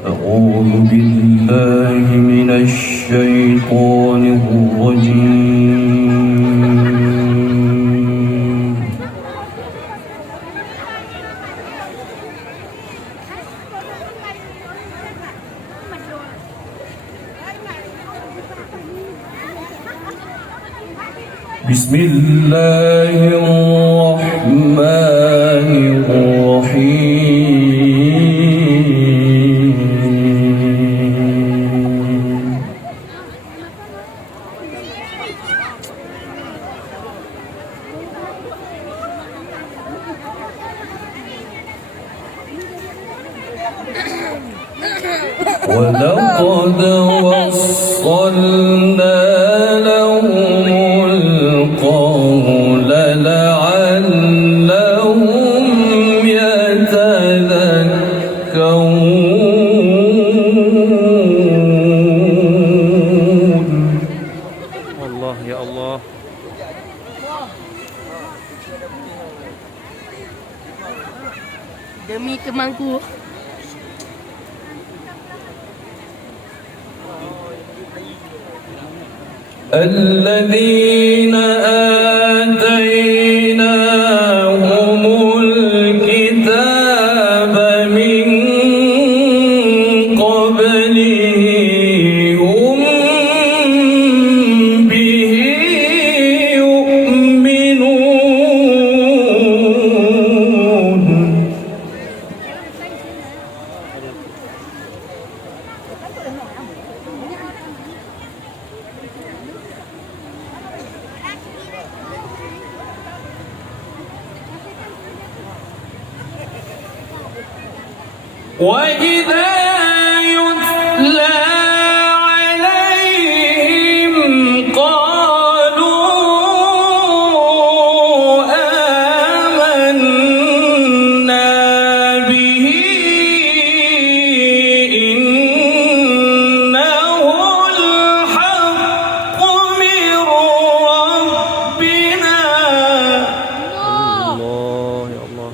أعوذ بالله من الشيطان الرجيم. بسم الله الرحمن الرحيم. ولقد وصلنا لهم القول لعلهم يتذكرون. الله يا الله. Demi kemangku. الذين آتيناهم الكتاب من قبله هم به يؤمنون. وإذا يتلى عليهم قالوا آمنا به إنه الحق من ربنا. الله يا الله.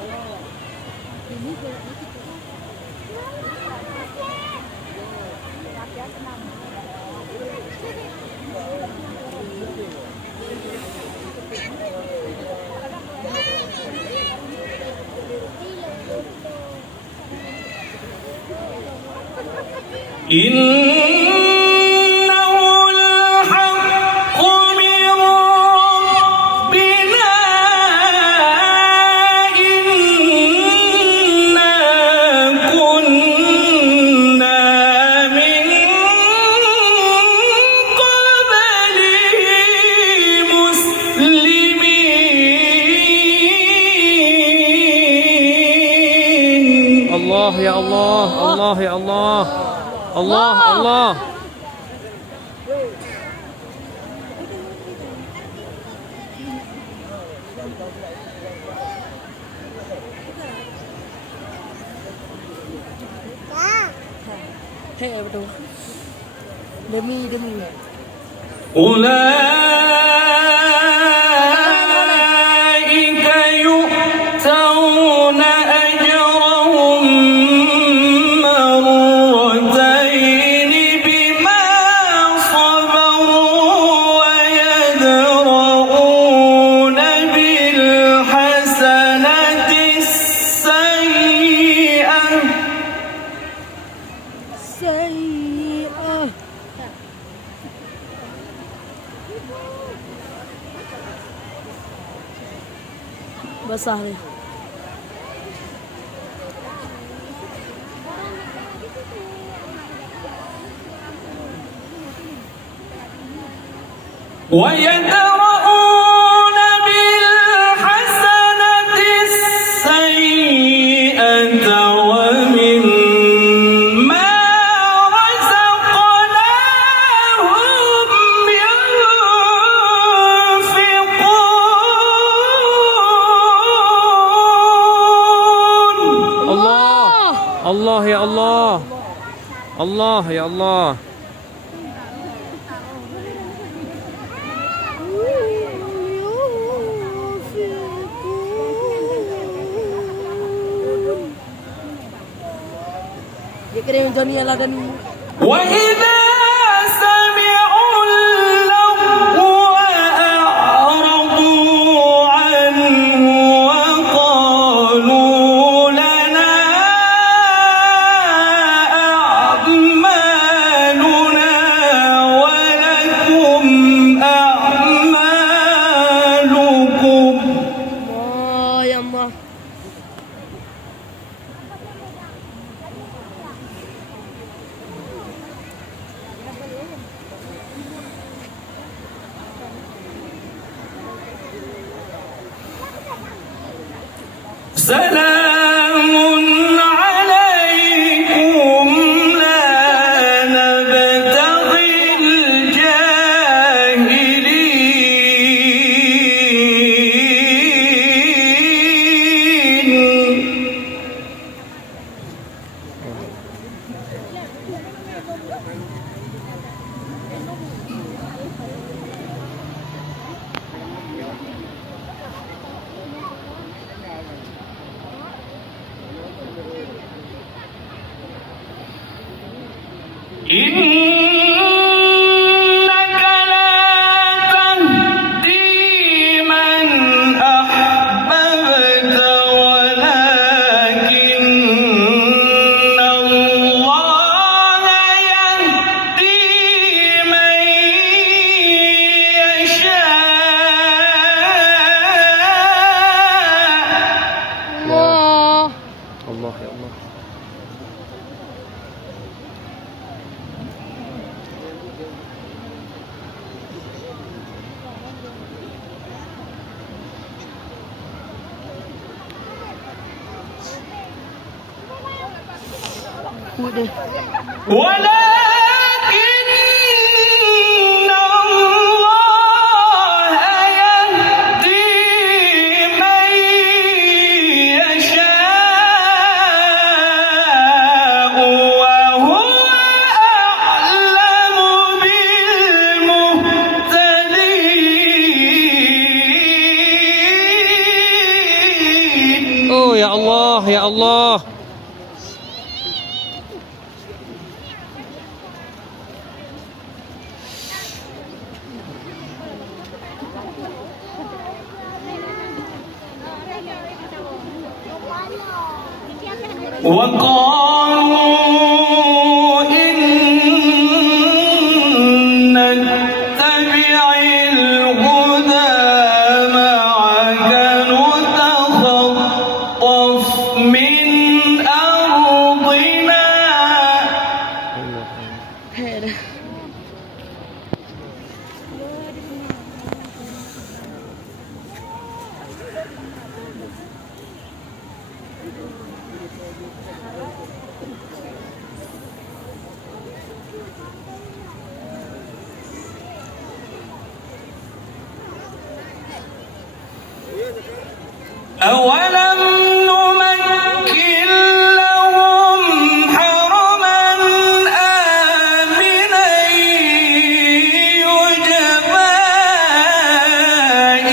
إنه الحق من ربنا إنا كنا من قبله مسلمين. الله يا الله. الله يا الله. الله الله. Hei, betul. Demi. أولئك يؤتون أجرهم مرتين بما صبروا ويدرؤون بالحسنة السيئة. Sayyi'ah. Basah ni. ويدرؤون بالحسنة السيئة ومما رزقناهم ينفقون. الله يا الله. الله يا الله. kirim dunia lah dan وإذا سمعوا اللغو أعرضوا عنه وقالوا لنا أعمالنا ولكم أعمالكم. oh ya Allah. سلام عليكم لا نبتغي الجاهلين. إنك لا تهدي من أحببت ولكن الله يهدي من يشاء. Allah. الله يا الله. Udah. ولكن الله يهدي من يشاء وهو أعلم بالمهتدين. Oh ya Allah, ya Allah. وقالوا إن نتبع الهدى معك نتخطف من أرضنا. Hei. أولم نمكن لهم حرما آمنا يجبى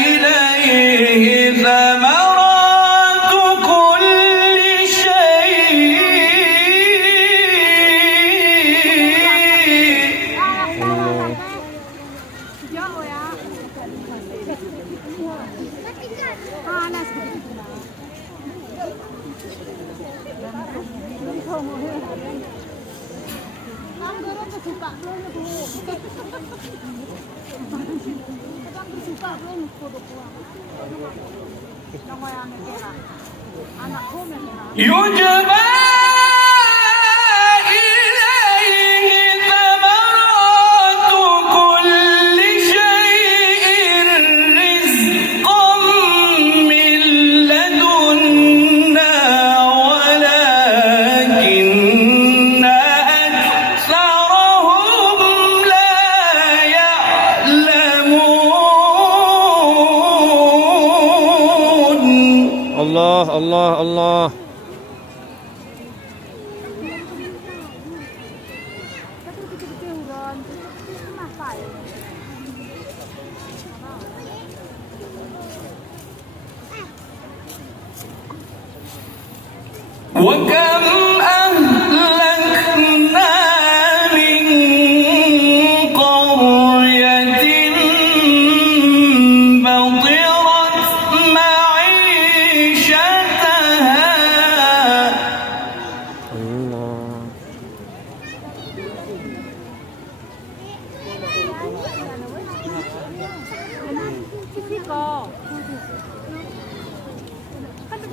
إليه ثمرات كل شيء. يجبى إليه ثمرات كل شيء رزقا من لدنا ولكن أكثرهم لا يعلمون. الله الله الله. وكم أهلكنا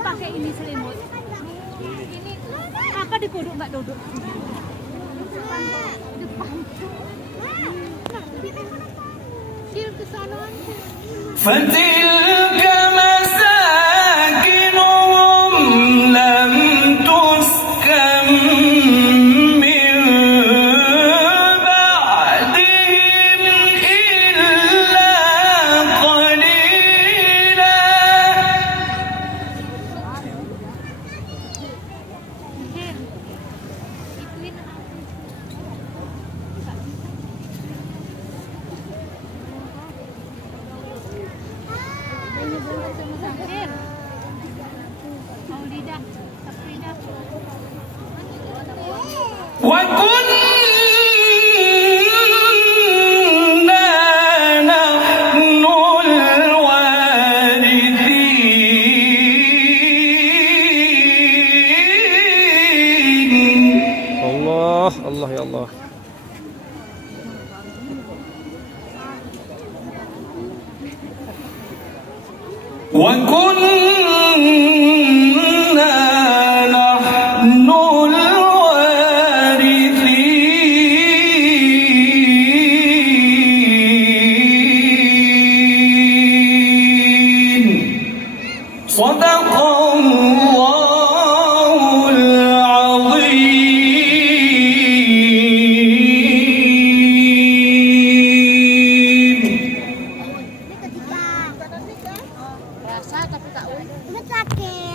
pakai ini selimut. Ini apa dikuduk nggak duduk? Depan. Dia ke sana. فتلك مساكنهم لم تسكن من بعدهم إلا قليلا Maulidah, Tafridah. وكنا نحن الوارثين الله الله يا الله. وكنا نحن الوارثين صدق الله العظيم. Rasa tapi tak sakit.